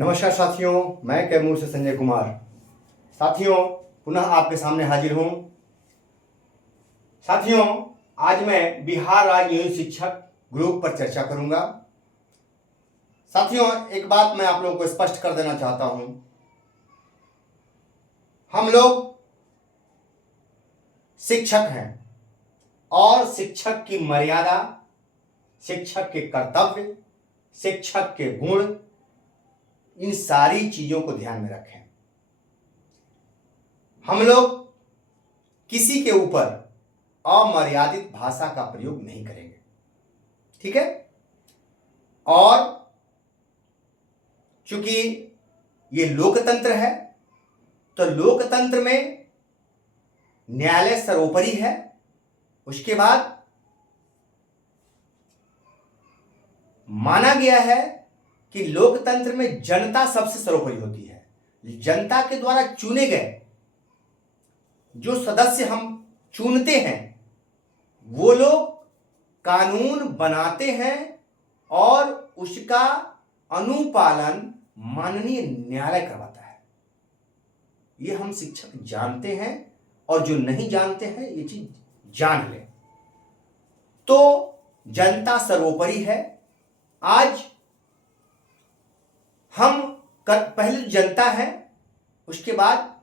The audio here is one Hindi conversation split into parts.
नमस्कार साथियों, मैं कैमूर से संजय कुमार। साथियों, पुनः आपके सामने हाजिर हूं। साथियों, आज मैं बिहार राज्य नियोजित शिक्षक ग्रुप पर चर्चा करूंगा। साथियों, एक बात मैं आप लोगों को स्पष्ट कर देना चाहता हूं। हम लोग शिक्षक हैं और शिक्षक की मर्यादा, शिक्षक के कर्तव्य, शिक्षक के गुण, इन सारी चीजों को ध्यान में रखें। हम लोग किसी के ऊपर अमर्यादित भाषा का प्रयोग नहीं करेंगे, ठीक है। और चूंकि ये लोकतंत्र है, तो लोकतंत्र में न्यायालय सर्वोपरि है। उसके बाद माना गया है कि लोकतंत्र में जनता सबसे सर्वोपरि होती है। जनता के द्वारा चुने गए जो सदस्य हम चुनते हैं, वो लोग कानून बनाते हैं और उसका अनुपालन माननीय न्यायालय करवाता है। ये हम शिक्षक जानते हैं, और जो नहीं जानते हैं ये चीज जान लें। तो जनता सर्वोपरि है। आज हम पहले जनता है, उसके बाद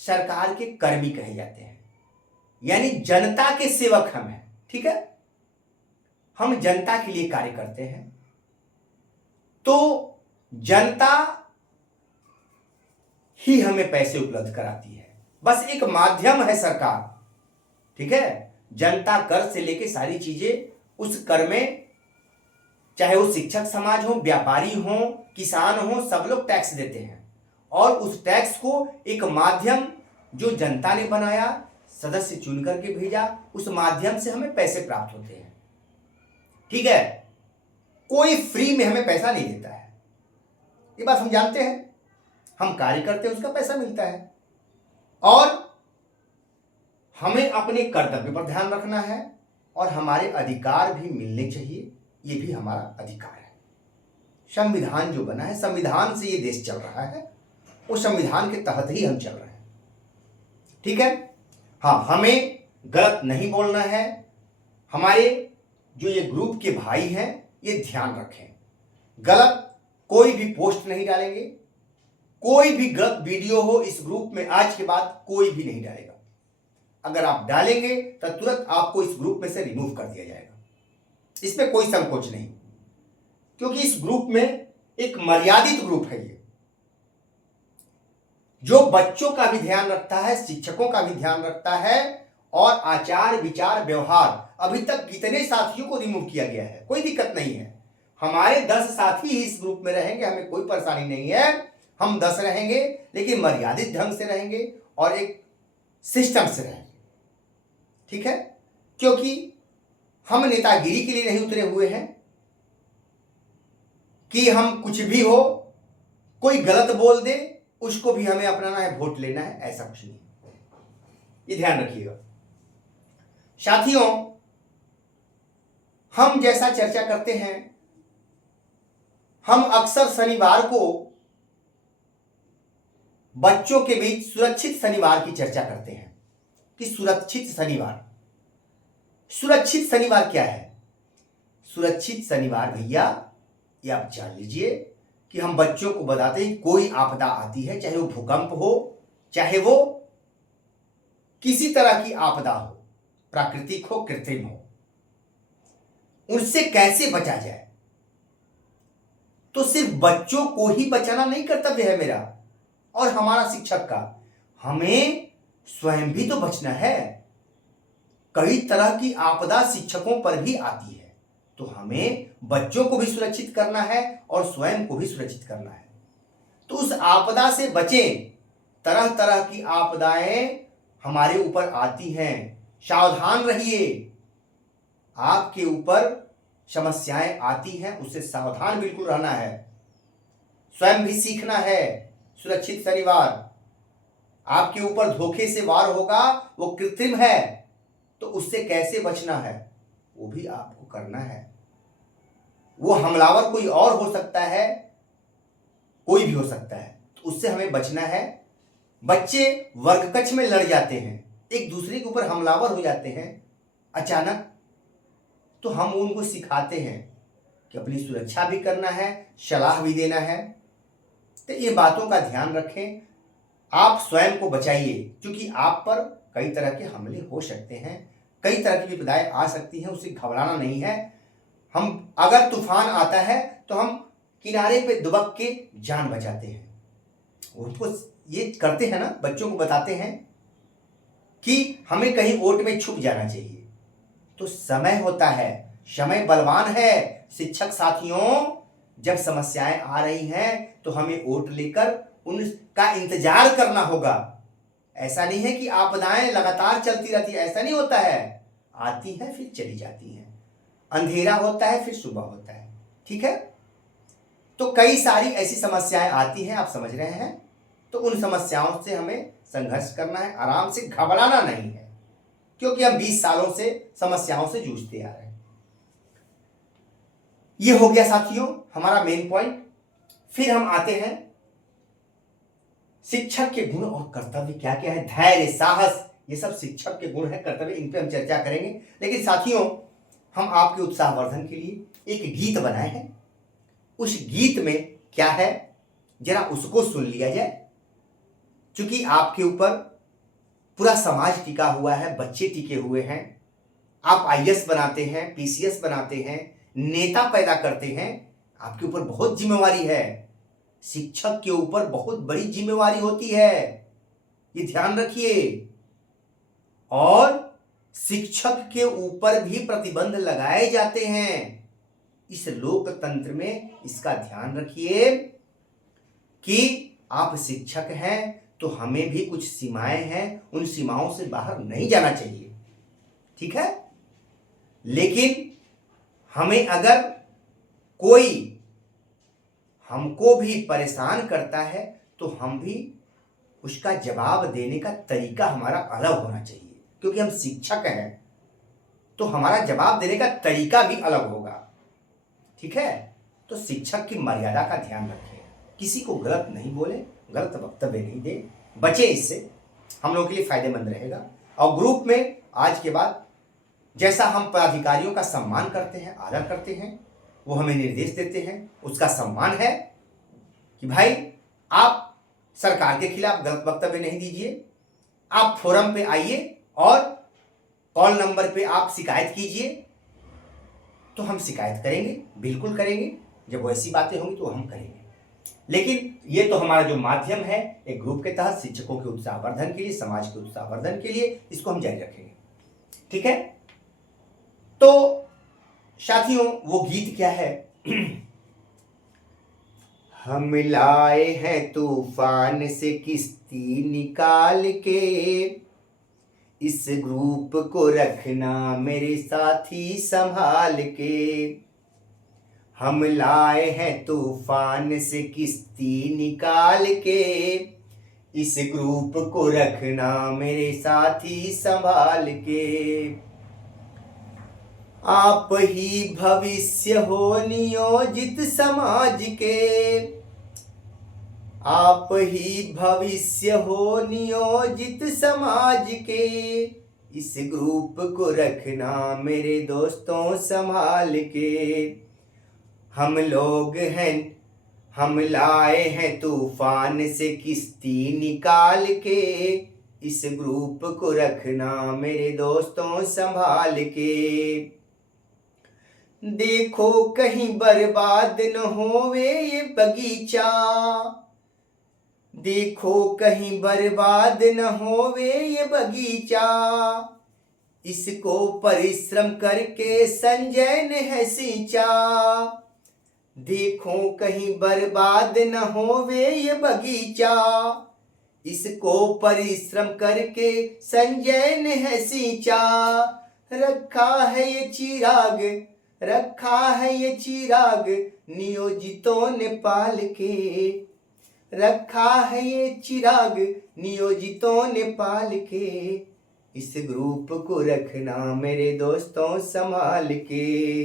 सरकार के कर्मी कहे जाते हैं, यानी जनता के सेवक हम हैं, ठीक है। हम जनता के लिए कार्य करते हैं। तो जनता ही हमें पैसे उपलब्ध कराती है, बस एक माध्यम है सरकार, ठीक है। जनता कर से लेके सारी चीजें उस कर में, चाहे वो शिक्षक समाज हो, व्यापारी हो, किसान हो, सब लोग टैक्स देते हैं। और उस टैक्स को एक माध्यम जो जनता ने बनाया, सदस्य चुन करके भेजा, उस माध्यम से हमें पैसे प्राप्त होते हैं, ठीक है। कोई फ्री में हमें पैसा नहीं देता है, ये बात हम जानते हैं। हम कार्य करते हैं, उसका पैसा मिलता है। और हमें अपने कर्तव्य पर ध्यान रखना है, और हमारे अधिकार भी मिलने चाहिए, ये भी हमारा अधिकार है। संविधान जो बना है, संविधान से ये देश चल रहा है, उस संविधान के तहत ही हम चल रहे हैं, ठीक है। हाँ, हमें गलत नहीं बोलना है। हमारे जो ये ग्रुप के भाई हैं, ये ध्यान रखें, गलत कोई भी पोस्ट नहीं डालेंगे। कोई भी गलत वीडियो हो इस ग्रुप में आज के बाद कोई भी नहीं डालेगा। अगर आप डालेंगे तो तुरंत आपको इस ग्रुप में से रिमूव कर दिया जाएगा। इसमें कोई संकोच नहीं, क्योंकि इस ग्रुप में एक मर्यादित ग्रुप है ये, जो बच्चों का भी ध्यान रखता है, शिक्षकों का भी ध्यान रखता है, और आचार विचार व्यवहार। अभी तक कितने साथियों को रिमूव किया गया है, कोई दिक्कत नहीं है। हमारे 10 साथी ही इस ग्रुप में रहेंगे, हमें कोई परेशानी नहीं है। हम 10 रहेंगे, लेकिन मर्यादित ढंग से रहेंगे और एक सिस्टम से रहेंगे, ठीक है। क्योंकि हम नेतागिरी के लिए नहीं उतरे हुए हैं कि हम कुछ भी हो, कोई गलत बोल दे उसको भी हमें अपनाना है, वोट लेना है, ऐसा कुछ नहीं। ये ध्यान रखिएगा साथियों। हम जैसा चर्चा करते हैं, हम अक्सर शनिवार को बच्चों के बीच सुरक्षित शनिवार की चर्चा करते हैं कि सुरक्षित शनिवार। सुरक्षित शनिवार क्या है? सुरक्षित शनिवार भैया, ये आप जान लीजिए कि हम बच्चों को बताते हैं कोई आपदा आती है, चाहे वो भूकंप हो, चाहे वो किसी तरह की आपदा हो, प्राकृतिक हो, कृत्रिम हो, उनसे कैसे बचा जाए। तो सिर्फ बच्चों को ही बचाना नहीं कर्तव्य है मेरा और हमारा शिक्षक का, हमें स्वयं भी तो बचना है। कई तरह की आपदा शिक्षकों पर भी आती है, तो हमें बच्चों को भी सुरक्षित करना है और स्वयं को भी सुरक्षित करना है। तो उस आपदा से बचें। तरह तरह की आपदाएं हमारे ऊपर आती हैं, सावधान रहिए। आपके ऊपर समस्याएं आती हैं, उससे सावधान बिल्कुल रहना है। स्वयं भी सीखना है। सुरक्षित शनिवार, आपके ऊपर धोखे से वार होगा, वो कृत्रिम है, तो उससे कैसे बचना है वो भी आपको करना है। वो हमलावर कोई और हो सकता है, कोई भी हो सकता है, तो उससे हमें बचना है। बच्चे वर्ग कक्ष में लड़ जाते हैं, एक दूसरे के ऊपर हमलावर हो जाते हैं अचानक, तो हम उनको सिखाते हैं कि अपनी सुरक्षा भी करना है, सलाह भी देना है। तो ये बातों का ध्यान रखें, आप स्वयं को बचाइए, क्योंकि आप पर कई तरह के हमले हो सकते हैं, कई तरह की विपदाएं आ सकती हैं, उसे घबराना नहीं है। हम अगर तूफान आता है तो हम किनारे पे दुबक के जान बचाते हैं। उनको ये करते हैं ना, बच्चों को बताते हैं कि हमें कहीं ओट में छुप जाना चाहिए। तो समय होता है, समय बलवान है शिक्षक साथियों। जब समस्याएं आ रही हैं तो हमें ओट लेकर उनका इंतजार करना होगा। ऐसा नहीं है कि आपदाएं लगातार चलती रहती है, ऐसा नहीं होता है। आती है फिर चली जाती है, अंधेरा होता है फिर सुबह होता है, ठीक है। तो कई सारी ऐसी समस्याएं आती हैं, आप समझ रहे हैं। तो उन समस्याओं से हमें संघर्ष करना है, आराम से, घबराना नहीं है, क्योंकि हम 20 सालों से समस्याओं से जूझते आ रहे हैं। ये हो गया साथियों हमारा मेन पॉइंट। फिर हम आते हैं शिक्षक के गुण और कर्तव्य क्या क्या है। धैर्य, साहस, ये सब शिक्षक के गुण है, कर्तव्य, इन पे हम चर्चा करेंगे। लेकिन साथियों, हम आपके उत्साहवर्धन के लिए एक गीत बनाए हैं। उस गीत में क्या है जरा उसको सुन लिया जाए, क्योंकि आपके ऊपर पूरा समाज टिका हुआ है, बच्चे टिके हुए हैं। आप आईएएस बनाते हैं, पीसीएस बनाते हैं, नेता पैदा करते हैं, आपके ऊपर बहुत जिम्मेवारी है। शिक्षक के ऊपर बहुत बड़ी जिम्मेवारी होती है, ये ध्यान रखिए। और शिक्षक के ऊपर भी प्रतिबंध लगाए जाते हैं। इस लोकतंत्र में इसका ध्यान रखिए कि आप शिक्षक हैं तो हमें भी कुछ सीमाएं हैं, उन सीमाओं से बाहर नहीं जाना चाहिए, ठीक है। लेकिन हमें अगर कोई हमको भी परेशान करता है तो हम भी उसका जवाब देने का तरीका हमारा अलग होना चाहिए, क्योंकि हम शिक्षक हैं तो हमारा जवाब देने का तरीका भी अलग होगा, ठीक है। तो शिक्षक की मर्यादा का ध्यान रखें, किसी को गलत नहीं बोले, गलत वक्तव्य नहीं दे, बचे इससे, हम लोग के लिए फायदेमंद रहेगा। और ग्रुप में आज के बाद जैसा हम पदाधिकारियों का सम्मान करते हैं, आदर करते हैं, वो हमें निर्देश देते हैं, उसका सम्मान है कि भाई आप सरकार के खिलाफ गलत वक्तव्य नहीं दीजिए, आप फोरम पे आइए और कॉल नंबर पे आप शिकायत कीजिए। तो हम शिकायत करेंगे, बिल्कुल करेंगे, जब वैसी बातें होंगी तो हम करेंगे। लेकिन ये तो हमारा जो माध्यम है, एक ग्रुप के तहत शिक्षकों के उत्साहवर्धन के लिए, समाज के उत्साहवर्धन के लिए, इसको हम जारी रखेंगे, ठीक है। तो साथियों, वो गीत क्या है? हम लाए हैं तूफान से किश्ती निकाल के, इस ग्रुप को रखना मेरे साथी संभाल के। हम लाए हैं तूफान से किश्ती निकाल के, इस ग्रुप को रखना मेरे साथी संभाल के। आप ही भविष्य हो नियोजित समाज के, आप ही भविष्य हो नियोजित समाज के, इस ग्रुप को रखना मेरे दोस्तों संभाल के। हम लोग हैं, हम लाए हैं तूफान से किश्ती निकाल के, इस ग्रुप को रखना मेरे दोस्तों संभाल के। देखो कहीं बर्बाद न होवे ये बगीचा, देखो कहीं बर्बाद न होवे ये बगीचा, इसको परिश्रम करके संजय ने है सींचा। देखो कहीं बर्बाद न होवे ये बगीचा, इसको परिश्रम करके संजय ने है सींचा। रखा है ये चिराग, रखा है ये चिराग नियोजितों ने पाल के, रखा है ये चिराग नियोजितों ने पाल के, इस ग्रुप को रखना मेरे दोस्तों संभाल के।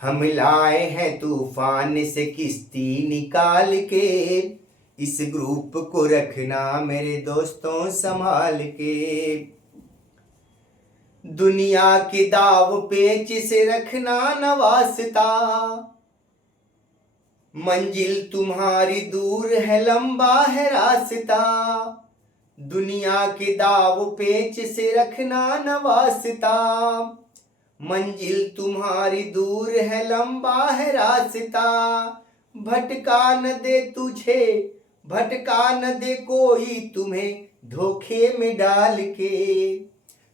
हम लाए हैं तूफान से किश्ती निकाल के, इस ग्रुप को रखना मेरे दोस्तों संभाल के। दुनिया के दाव पेच से रखना न वास्ता, मंजिल तुम्हारी दूर है लंबा है रास्ता। दुनिया के दाव पेच से रखना न वास्ता, मंजिल तुम्हारी दूर है लंबा है रास्ता। भटका न दे तुझे, भटका न दे कोई तुम्हें धोखे में डाल के,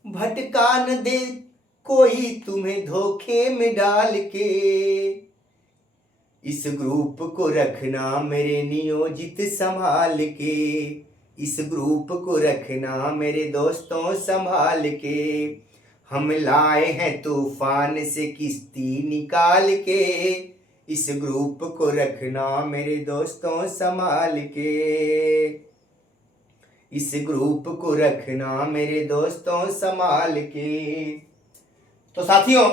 भटका न दे कोई तुम्हें धोखे में डाल के। इस ग्रुप को रखना मेरे नियोजित संभाल के, इस ग्रुप को रखना मेरे दोस्तों संभाल के। हम लाए हैं तूफान से किश्ती निकाल के, इस ग्रुप को रखना मेरे दोस्तों संभाल के, इस ग्रुप को रखना मेरे दोस्तों संभाल के। तो साथियों,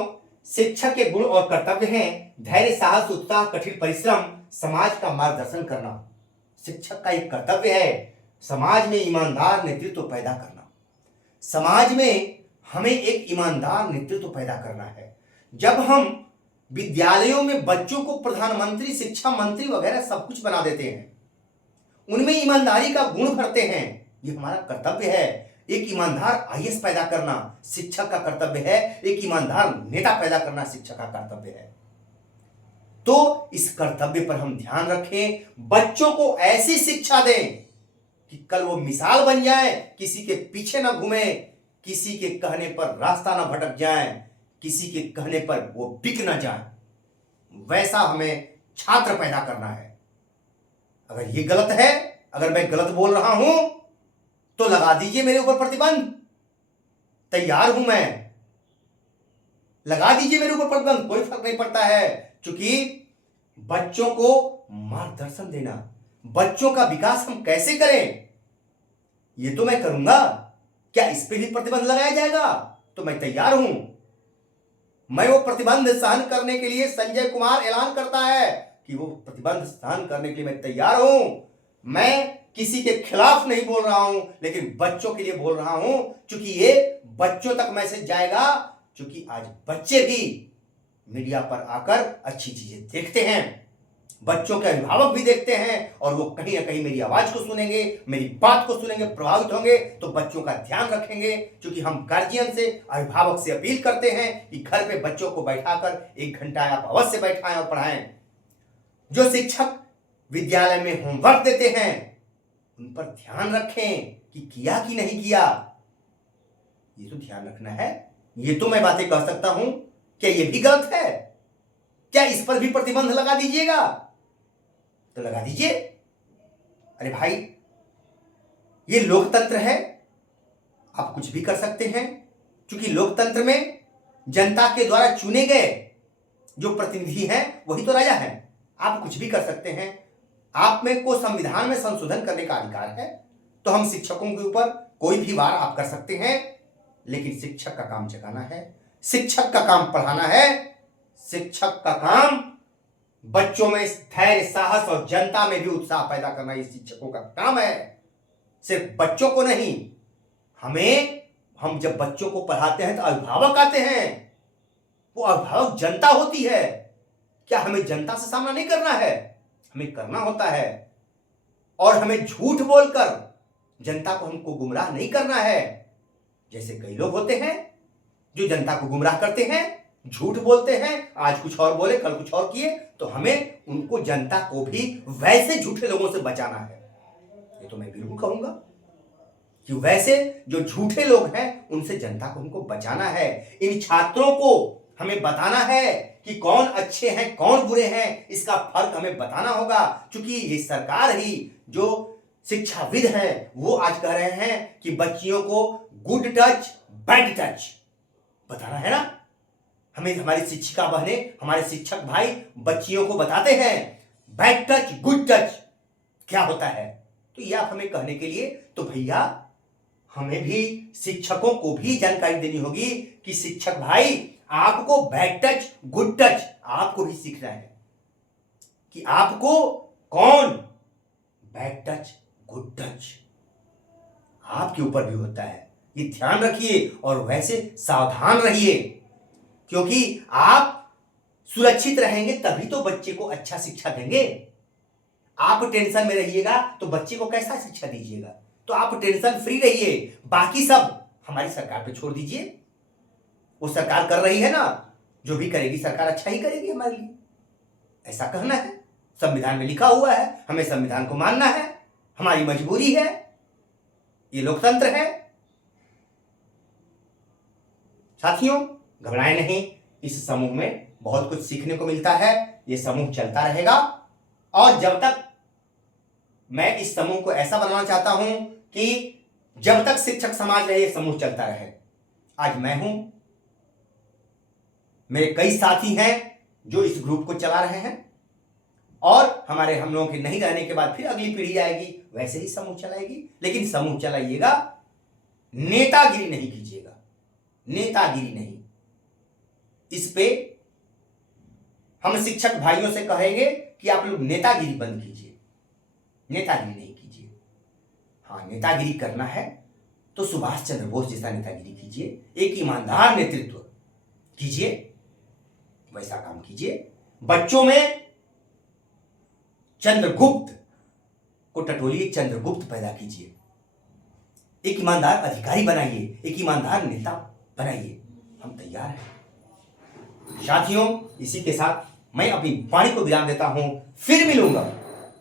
शिक्षक के गुण और कर्तव्य हैं धैर्य, साहस, उत्साह, कठिन परिश्रम, समाज का मार्गदर्शन करना। शिक्षक का एक कर्तव्य है समाज में ईमानदार नेतृत्व पैदा करना। समाज में हमें एक ईमानदार नेतृत्व पैदा करना है। जब हम विद्यालयों में बच्चों को प्रधानमंत्री, शिक्षा मंत्री वगैरह सब कुछ बना देते हैं, उनमें ईमानदारी का गुण भरते हैं, ये हमारा कर्तव्य है। एक ईमानदार आईएएस पैदा करना शिक्षक का कर्तव्य है, एक ईमानदार नेता पैदा करना शिक्षक का कर्तव्य है। तो इस कर्तव्य पर हम ध्यान रखें, बच्चों को ऐसी शिक्षा दें कि कल वो मिसाल बन जाए, किसी के पीछे ना घूमे, किसी के कहने पर रास्ता ना भटक जाए, किसी के कहने पर वो बिक ना जाए, वैसा हमें छात्र पैदा करना है। अगर ये गलत है, अगर मैं गलत बोल रहा हूं तो लगा दीजिए मेरे ऊपर प्रतिबंध, तैयार हूं मैं, लगा दीजिए मेरे ऊपर प्रतिबंध, कोई फर्क नहीं पड़ता है। क्योंकि बच्चों को मार्गदर्शन देना, बच्चों का विकास हम कैसे करें ये तो मैं करूंगा। क्या इस पे भी प्रतिबंध लगाया जाएगा तो मैं तैयार हूं। मैं वो प्रतिबंध सहन करने के लिए, संजय कुमार ऐलान करता है कि वो प्रतिबंध सहन करने के लिए मैं तैयार हूं। मैं किसी के खिलाफ नहीं बोल रहा हूं, लेकिन बच्चों के लिए बोल रहा हूं, क्योंकि ये बच्चों तक मैसेज जाएगा। क्योंकि आज बच्चे भी मीडिया पर आकर अच्छी चीजें देखते हैं, बच्चों के अभिभावक भी देखते हैं, और वो कहीं ना कहीं मेरी आवाज को सुनेंगे, मेरी बात को सुनेंगे, प्रभावित होंगे, तो बच्चों का ध्यान रखेंगे। क्योंकि हम गार्जियन से, अभिभावक से अपील करते हैं कि घर पे बच्चों को बैठाकर 1 घंटा आप अवश्य बैठाएं और पढ़ाएं। जो शिक्षक विद्यालय में होमवर्क देते हैं उन पर ध्यान रखें कि किया कि नहीं किया, ये तो ध्यान रखना है। ये तो मैं बातें कह सकता हूं, क्या ये भी गलत है? क्या इस पर भी प्रतिबंध लगा दीजिएगा? तो लगा दीजिए। अरे भाई, ये लोकतंत्र है, आप कुछ भी कर सकते हैं। क्योंकि लोकतंत्र में जनता के द्वारा चुने गए जो प्रतिनिधि हैं वही तो राजा हैं। आप कुछ भी कर सकते हैं, आप में को संविधान में संशोधन करने का अधिकार है। तो हम शिक्षकों के ऊपर कोई भी वार आप कर सकते हैं, लेकिन शिक्षक का काम जगाना है, शिक्षक का काम पढ़ाना है, शिक्षक का काम बच्चों में धैर्य, साहस और जनता में भी उत्साह पैदा करना, ये शिक्षकों का काम है। सिर्फ बच्चों को नहीं, हम जब बच्चों को पढ़ाते हैं तो अभिभावक आते हैं, वो अभिभावक जनता होती है। क्या हमें जनता से सामना नहीं करना है? हमें करना होता है। और हमें झूठ बोलकर जनता को हमको गुमराह नहीं करना है। जैसे कई लोग होते हैं जो जनता को गुमराह करते हैं, झूठ बोलते हैं, आज कुछ और बोले कल कुछ और किए, तो हमें उनको, जनता को भी वैसे झूठे लोगों से बचाना है। ये तो मैं बिल्कुल कहूंगा कि वैसे जो झूठे लोग हैं उनसे जनता को हमको बचाना है। इन छात्रों को हमें बताना है कि कौन अच्छे हैं कौन बुरे हैं, इसका फर्क हमें बताना होगा। क्योंकि ये सरकार ही, जो शिक्षाविद हैं, वो आज कह रहे हैं कि बच्चियों को गुड टच बैड टच बताना है ना। हमें हमारी शिक्षिका बहनें, हमारे शिक्षक भाई बच्चियों को बताते हैं बैड टच गुड टच क्या होता है। तो ये आप हमें कहने के लिए, तो भैया हमें भी, शिक्षकों को भी जानकारी देनी होगी कि शिक्षक भाई आपको बैड टच गुड टच आपको भी सीखना है कि आपको कौन बैड टच गुड टच आपके ऊपर भी होता है। ये ध्यान रखिए और वैसे सावधान रहिए, क्योंकि आप सुरक्षित रहेंगे तभी तो बच्चे को अच्छा शिक्षा देंगे। आप टेंशन में रहिएगा तो बच्चे को कैसा शिक्षा दीजिएगा? तो आप टेंशन फ्री रहिए, बाकी सब हमारी सरकार पे छोड़ दीजिए। वो सरकार कर रही है ना, जो भी करेगी सरकार अच्छा ही करेगी हमारे लिए, ऐसा कहना है। संविधान में लिखा हुआ है, हमें संविधान को मानना है, हमारी मजबूरी है, ये लोकतंत्र है। साथियों, घबराएं नहीं, इस समूह में बहुत कुछ सीखने को मिलता है। ये समूह चलता रहेगा और जब तक मैं इस समूह को ऐसा बनाना चाहता हूं कि जब तक शिक्षक समाज रहे, ये समूह चलता रहे। आज मैं हूं, मेरे कई साथी हैं जो इस ग्रुप को चला रहे हैं और हम लोगों के नहीं रहने के बाद फिर अगली पीढ़ी आएगी, वैसे ही समूह चलाएगी। लेकिन समूह चलाइएगा, नेतागिरी नहीं कीजिएगा, नेतागिरी नहीं। इस पे हम शिक्षक भाइयों से कहेंगे कि आप लोग नेतागिरी बंद कीजिए, नेतागिरी नहीं कीजिए। हाँ, नेतागिरी करना है तो सुभाष चंद्र बोस जैसा नेतागिरी कीजिए, एक ईमानदार नेतृत्व कीजिए, वैसा काम कीजिए। बच्चों में चंद्रगुप्त को टटोलिए, चंद्रगुप्त पैदा कीजिए, एक ईमानदार अधिकारी बनाइए, एक ईमानदार नेता बनाइए। हम तैयार हैं साथियों। इसी के साथ मैं अपनी वाणी को विराम देता हूं, फिर मिलूंगा,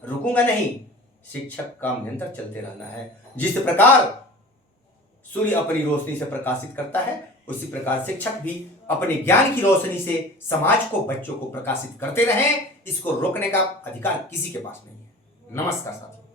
रुकूंगा नहीं। शिक्षक का निरंतर चलते रहना है। जिस प्रकार सूर्य अपनी रोशनी से प्रकाशित करता है, उसी प्रकार शिक्षक भी अपने ज्ञान की रोशनी से समाज को, बच्चों को प्रकाशित करते रहें। इसको रोकने का अधिकार किसी के पास नहीं है। नमस्कार साथियों।